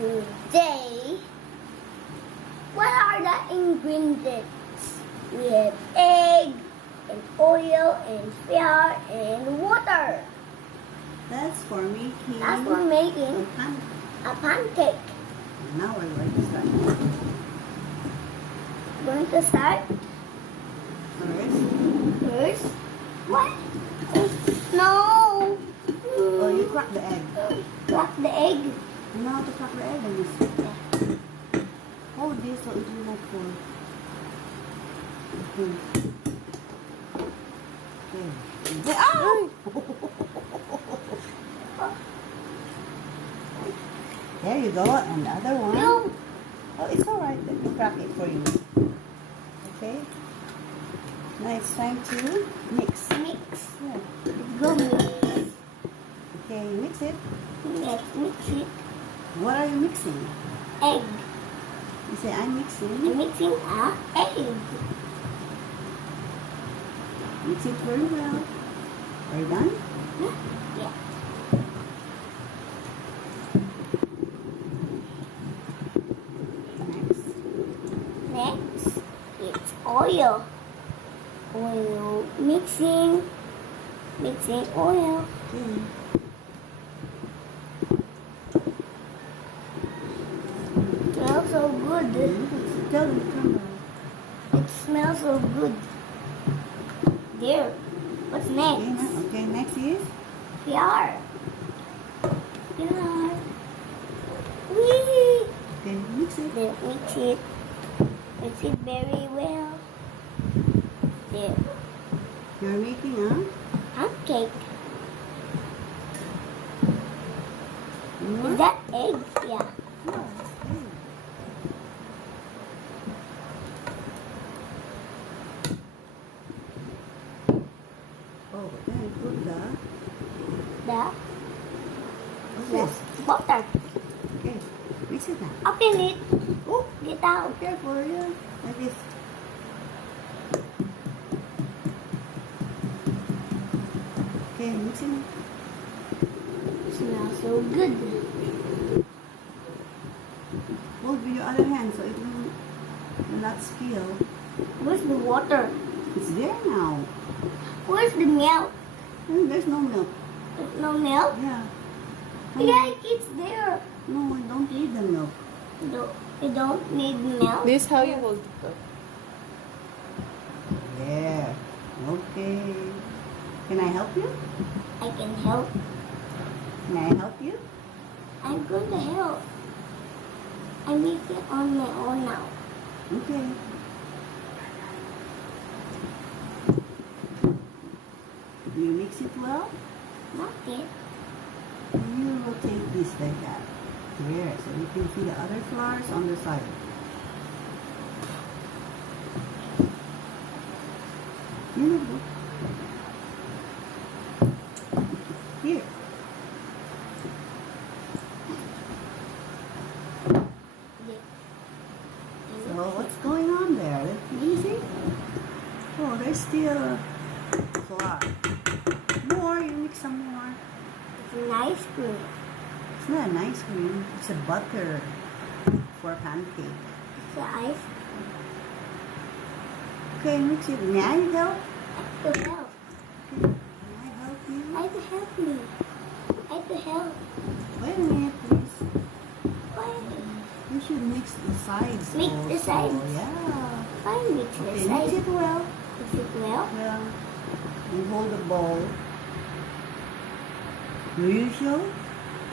Today, what are the ingredients? We have egg, and oil, and flour, and water. That's for making That's for making a a pancake. Now we're going to start. Going to start First, first. What? No. oh, you crack the egg. Crack the egg. You know how to crack the egg? And just hold this so it will not fall. Okay. Okay. Oh! There you go. And the other one. No. Oh, it's alright. Let me crack it for you. Okay. Now it's time to mix. Mix. Yeah. Go mix. Okay, mix it. Mix it. What are you mixing? Egg. You say I'm mixing. I'm mixing a egg. Mix it very well. Are you done? Yeah. Next, it's oil. Oil mixing oil. Okay. Smells so good. Tell the camera. It smells so good. There. What's next? Okay, next is? Flour. Flour. Whee! Okay, mix it. There, mix it. Mix it very well. There. You're making a? Pancake. More? Is that egg? Yeah. Oh, then put the what's this? Water. Okay, mix it now. Open it. Oh, Get out. careful, yeah. Like this. Okay, mix it now. Smells so good. Hold with your other hand so it will not spill. Where's the water? It's there now. Where's the milk? There's no milk. There's no milk? Yeah. Yeah, it's there. No, I don't need the milk. You don't need milk. This how you hold it up. Yeah. Okay. Can I help you? I can help. Can I help you? I'm going to help. I make it on my own now. Okay. Do you mix it well? Not yet. You rotate this like that. There, so you can see the other flowers on the side. Here. So what's going on there? Let me see. Oh, there's still flour. More, you mix some more. It's an ice cream. It's not an ice cream. It's a butter for pancake. It's an ice Okay, mix it. May I help? cream. To help. May I help you? I to help me. I to help. Wait a minute, please. Why? You should mix the sides. Mix the also. sides. Yeah. Why mix Okay, this? mix it well. Mix it well. Yeah. You hold the bowl. Do you show?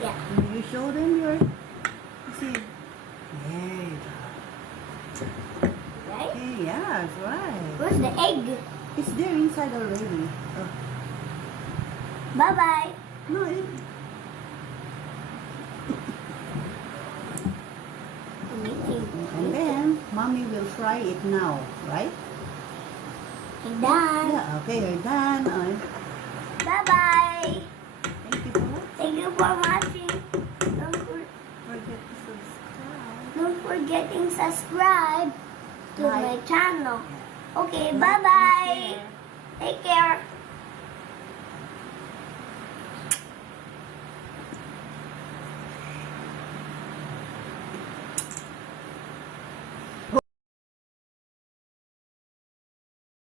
Yeah. Do you show them your? You see? There you go. Right? Okay, yeah, that's right. Where's the egg? It's there inside already. Oh. Bye-bye. No, it. And then, mommy will fry it now, right? I'm done. Yeah, okay, you're done. Bye-bye. Thank you for watching. Thank you for watching. Forget to subscribe. Don't forget to subscribe to Like. my channel. Yeah. Okay, Like and bye-bye. share. Take care.